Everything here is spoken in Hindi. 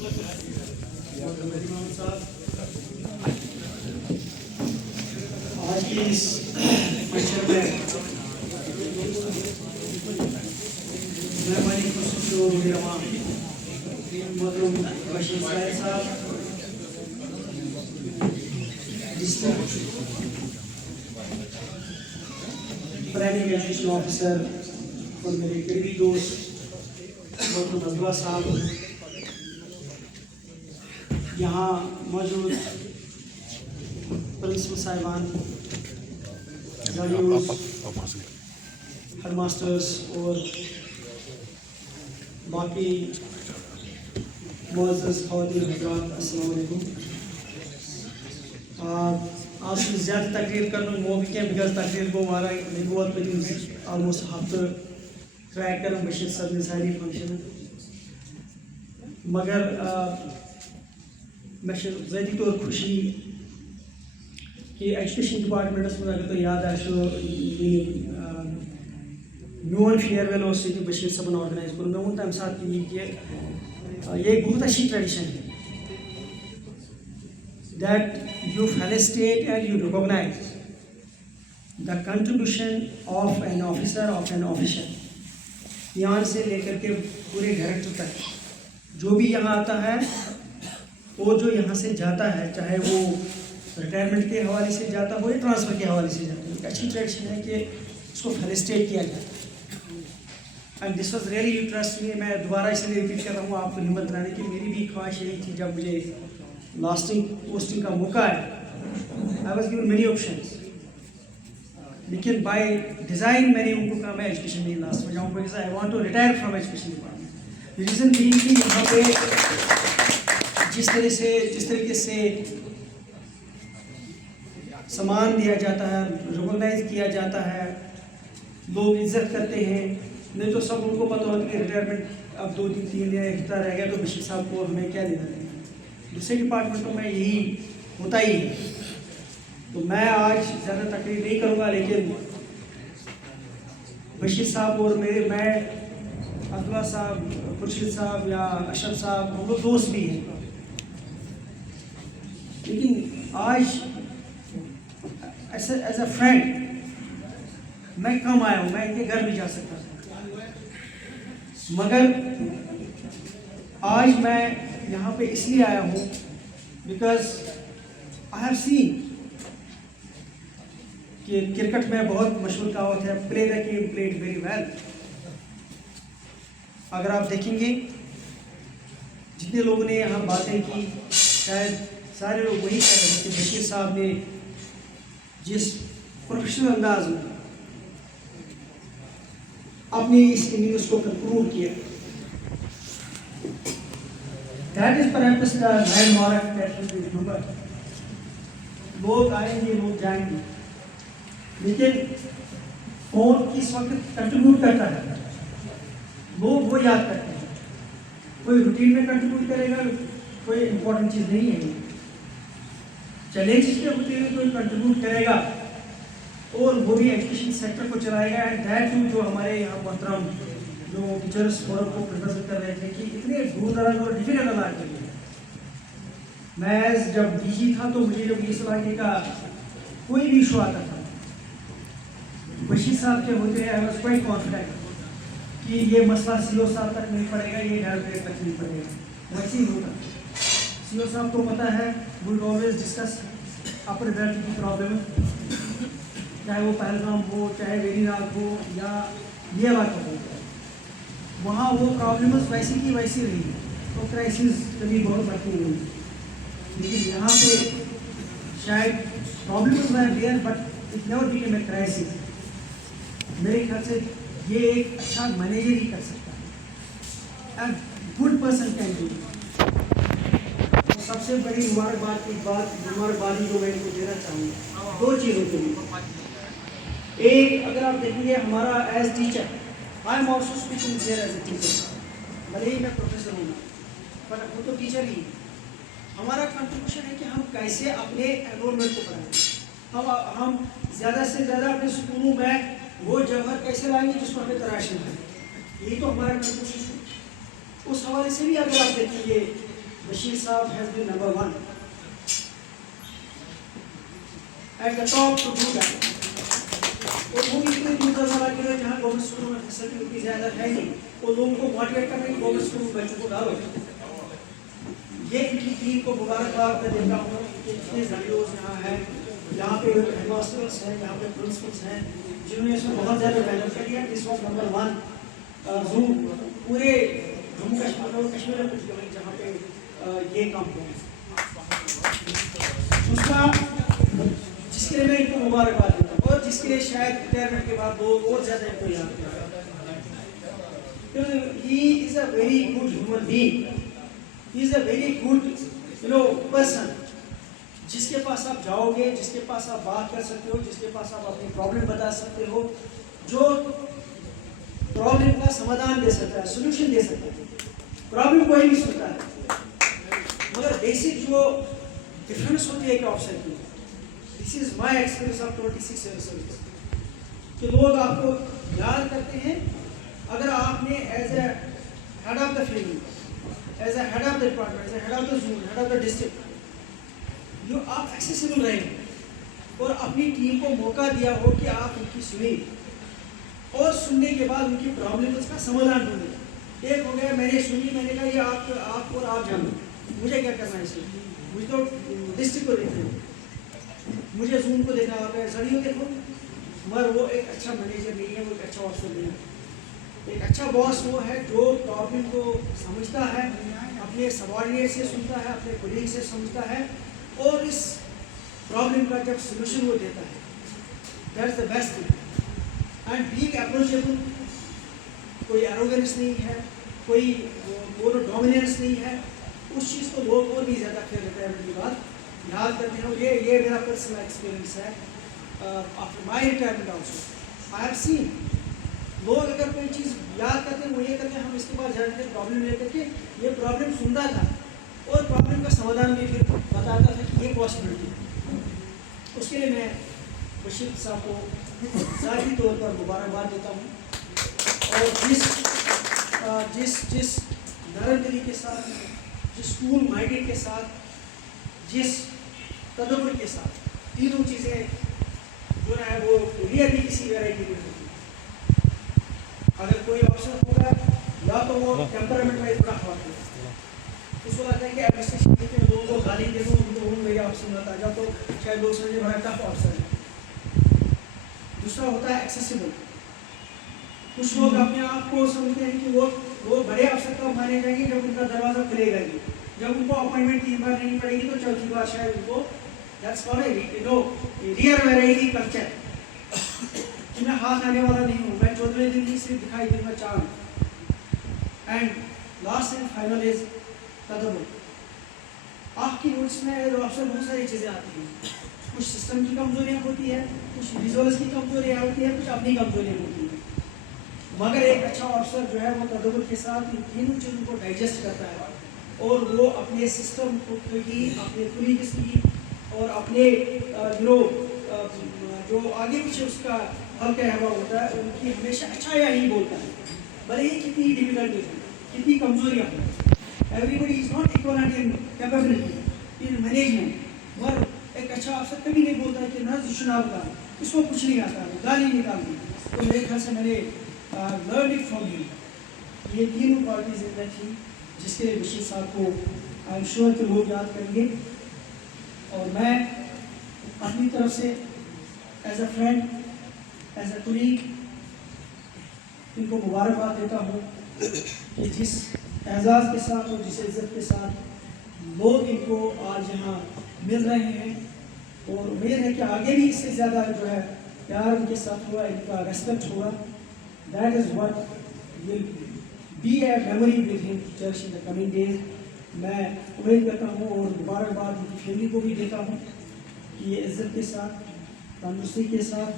आज की इस लेक्चर में मेहरबानी खुशी मतलब बशीर साहब डिस्ट्रिक्ट प्लानिंग एजुकेशन ऑफिसर और मेरे करीबी दोस्त डॉक्टर नजवा साहब, यहाँ मौजूद प्रिंसिपल साहिबान, हेड मास्टर्स और बाकी मुअज़्ज़ज़ ख़वातीन हज़रात, अस्सलाम वालेकुम। आपसे ज़्यादा तकरीर करना मौके के बिकॉज तकरीर को हमारा नबूवत पे ऑलमोस्ट हफ्ते ट्रैक कर बशीर सब निसानी फंक्शन मगर मे ज़ाती तौर खुशी कि एजुकेशन डिपार्टमेंटस में अगर तो याद मोन फेयरवेल बशीर सबन ऑर्गनाइज कोर मे वो तम साथ ये बहुत अच्छी ट्रेडिशन है that you felicitate and you recognize the contribution of an officer of an official, यहाँ से लेकर के पूरे डायरेक्टर तक जो भी यहाँ आता है वो जो यहाँ से जाता है, चाहे वो रिटायरमेंट के हवाले से जाता हो या ट्रांसफ़र के हवाले से जाता हो, एक अच्छी ट्रेडिशन है कि उसको फेलिसिटेट किया जाए। And this was really you trust me, मैं दोबारा इसलिए रिपीट कर रहा हूँ आपको हिम्मत दिलाने की मेरी भी ख्वाहिश यही थी जब मुझे लास्टिंग पोस्टिंग का मौका है। I was given many options, लेकिन बाय डिज़ाइन मैंने उनको कहा मैं एजुकेशन में लास्ट में जाऊँ because I want to retire from education department. Reason being कि यहाँ पे जिस तरीके से सम्मान दिया जाता है, रिकॉग्नाइज किया जाता है, लोग इज्जत करते हैं। नहीं तो सब उनको पता होता है कि रिटायरमेंट अब 2-3 या 1 हफ्ता रह गया तो बशीर साहब को हमें क्या देना है। दूसरे डिपार्टमेंटों में यही होता ही है। तो मैं आज ज़्यादा तकरीर नहीं करूँगा, लेकिन बशीर साहब और मैं अब्दुल्ला साहब, खुर्शीद साहब या अशरफ साहब, हम लोग दोस्त भी हैं। लेकिन आज एज अ फ्रेंड मैं कम आया हूँ, मैं इनके घर भी जा सकता था, मगर आज मैं यहाँ पे इसलिए आया हूँ बिकॉज आई हैव सीन कि क्रिकेट में बहुत मशहूर कहावत है, play the game played very well. अगर आप देखेंगे जितने लोगों ने यहाँ बातें की, शायद सारे लोग वही कह रहे हैं कि बशीर साहब ने जिस प्रोफेशनल अंदाज में अपनी इस इनिंग्स को कंक्लूड किया, that is perhaps the landmark that will be remembered। लोग आएंगे, लोग जाएंगे, लेकिन कौन किस वक्त कंट्रीब्यूट करता है लोग वो याद करते हैं। कोई रूटीन में कंट्रीब्यूट करेगा, कोई इम्पोर्टेंट चीज़ नहीं है। चैलेंजेस के होते हुए कोई कंट्रीब्यूट करेगा और वो भी एजुकेशन सेक्टर को चलाएगा। एंड दैट टू जो हमारे यहाँ मोहतरम जो टीचर्स फोरम को प्रदर्शित कर रहे थे कि इतने दूर दराज और डिफिकल्ट अदा के लिए, मैं जब डीजी था तो मुझे जब इस इलाके का कोई भी इशू आता था, बशीर साहब के होते आई वॉज क्वाइट कॉन्फिडेंट कि ये मसला सीओ साहब तक नहीं पड़ेगा, ये डायरेक्टर तक नहीं पड़ेगा। वैसे ही होता, सीओ साहब को पता है, वुड ऑलवेज डिस्कस अपने बेल्ट की प्रॉब्लम, चाहे वो पहलगाम हो, चाहे वेरीनाग हो या ये इलाका हो, वहाँ वो प्रॉब्लम्स वैसी की वैसी रही, तो क्राइसिस कभी बहुत बढ़ती नहीं। लेकिन यहाँ पे शायद problems were there but it never became a crisis. मेरे ख्याल से ये एक अच्छा मैनेजर ही कर सकता है, गुड पर्सन कैन डू। सबसे बड़ी मुबारकबादी जो मैं इनको देना चाहूँगा 2 चीज़ों के लिए। एक, अगर आप देखेंगे हमारा as teacher, I am also speaking there as a teacher, भले ही मैं प्रोफेसर हूँ पर वो तो टीचर ही। हमारा कंट्रीब्यूशन है कि हम कैसे अपने एनरोलमेंट को बढ़ाएं। हम ज़्यादा से ज़्यादा अपने स्कूलों में वो जगह कैसे लाएंगे जिसको हमें तराशना है, यही तो हमारा कंट्रीब्यूशन है। उस हवाले से भी अगर आप देखेंगे Bashir Saab has been number one at the top to do that. और वो भी इतने दूर दराज इलाके में जहाँ गवर्नमेंट स्कूलों में फैसिलिटी उतनी ज़्यादा है नहीं, वो लोगों को मोटिवेट करने की गवर्नमेंट स्कूल में बच्चों को डालो। ये इनकी टीम को मुबारकबाद मैं देता हूँ कि इतने वीडियोज़ यहाँ हैं, यहाँ पे हेडमास्टर्स हैं, यहाँ पे प्रिंसिपल्स हैं, जिन्होंने इसमें बहुत ज़्यादा मेहनत करी है। इस वक्त नंबर 1 जूम पूरे जम्मू कश्मीर में जहाँ पे ये काम हो। दूसरा जिसके लिए मैं इनको मुबारकबाद देता हूँ और जिसके लिए शायद रिटायरमेंट के बाद लोग और ज़्यादा इनको याद करें। He is a very good human being. He is a very good person. जिसके पास आप जाओगे, जिसके पास आप बात कर सकते हो, जिसके पास आप अपनी प्रॉब्लम बता सकते हो, जो प्रॉब्लम का समाधान दे सकता है, सोल्यूशन दे सकता है। प्रॉब्लम कोई नहीं सुनता है, मगर बेसिक जो डिफरेंस होती है एक ऑप्शन की, this is my experience of 26 years कि लोग आपको याद करते हैं अगर आपने as a head of the family, as a head of the department, as a head of the zone, head of the district, जो आप एक्सेसिबल रहें और अपनी टीम को मौका दिया हो कि आप उनकी सुने और सुनने के बाद उनकी प्रॉब्लम का समाधान ढूंढें। एक हो गया मैंने सुनी, मैंने कहा ये आप और आप जानो, मुझे क्या करना है इसमें, मुझे तो डिस्ट्रिक्ट को देखना है, मुझे जून को देखना होगा, सड़ियों देखो, मगर वो एक अच्छा मैनेजर नहीं है, वो एक अच्छा ऑफिसर नहीं है। एक अच्छा बॉस वो है जो प्रॉब्लम को समझता है, अपने सबॉर्डिनेट से सुनता है, अपने कोलीग से समझता है और इस प्रॉब्लम का जब सोल्यूशन वो देता है, that's the best thing. And being approachable, कोई एरोगेंस नहीं है, कोई डोमिनेंस नहीं है, उस चीज़ को लोग और भी ज़्यादा फिर रिटायरमेंट के बाद याद करते हैं। ये मेरा पर्सनल एक्सपीरियंस है after my retirement also. I have seen लोग अगर कोई चीज़ याद करते हैं वो ये करते हैं, हम इसके बाद जाकर प्रॉब्लम लेकर के ये प्रॉब्लम सुनता था और प्रॉब्लम का समाधान भी फिर बताता था कि ये पॉसिबिलिटी। उसके लिए मैं बशीर साहब को ज़ाती तौर पर मुबारकबाद देता हूँ और जिस नरम दिली के साथ, जिस कूल माइंडेड के साथ, जिस तदब्बर के साथ, तीनों चीज़ें जो है वो रियल भी किसी वैरायटी में होती है। अगर कोई ऑप्शन होगा या तो वो टेम्परामेंट वाइज बड़ा हवा है, उसको लगता है कि एडमिनिस्ट्रेशन के लोगों को गाली दे दूँ उनको मेरे ऑप्शन बता जाओ तो शायद लोग समझे बड़ा टफ ऑप्शन है। दूसरा होता है एक्सेसिबल। कुछ लोग अपने आप को समझते हैं कि वो बड़े अफसर कब माने जाएंगे जब उनका दरवाजा खुलेगा ही, जब उनको अपॉइंटमेंट 3 बार नहीं पड़ेगी तो चौथी बार शायद उनको that's called rear variety culture कि मैं हाथ आने वाला नहीं हूँ, मैं 14वें दिन ही सिर्फ दिखाई दूंगा चांद। And last and final is तदब्बुर। आपकी नोट्स में अफसर बहुत सारी चीज़ें आती हैं, कुछ सिस्टम की कमजोरियाँ होती है, कुछ विजुअल्स की कमजोरियाँ होती है, कुछ अपनी कमजोरियाँ होती हैं, मगर एक अच्छा ऑफिसर जो है वो तदब्बुर के साथ इन तीनों चीज़ों को डाइजेस्ट करता है और वो अपने सिस्टम की, अपने कुलीग्स की और अपने जो आगे पीछे उसका हल्का हवा होता है उनकी हमेशा अच्छा या ही बोलता है, भले ही कितनी डिफिकल्टी हो, कितनी कमजोरियाँ हो। Everybody is not equivalent in capability in management, मगर एक अच्छा अफसर कभी नहीं बोलता है कि ना चुनाव का इसको कुछ नहीं आता, गाली निकाल दी। तो मेरे ख्याल से मैंने लर्न इट फ्रॉम यू। ये तीनों क्वालिटीज इतना थी जिसके लिए बशीर साहब को आई एम श्योर कि लोग याद करेंगे और मैं अपनी तरफ से as a friend, as a colleague इनको मुबारकबाद देता हूँ कि जिस एजाज़ के साथ और जिस इज़्ज़त के साथ लोग इनको आज यहाँ मिल रहे हैं और उम्मीद है कि आगे भी इससे ज़्यादा जो है प्यार उनके साथ हुआ, इनका रेस्पेक्ट हुआ। That is what will be a memory with him to cherish in the coming days. मैं उम्मीद करता हूँ और मुबारकबाद उनकी फैमिली को भी देता हूँ कि ये इज़्ज़त के साथ, तंदुरुस्ती के साथ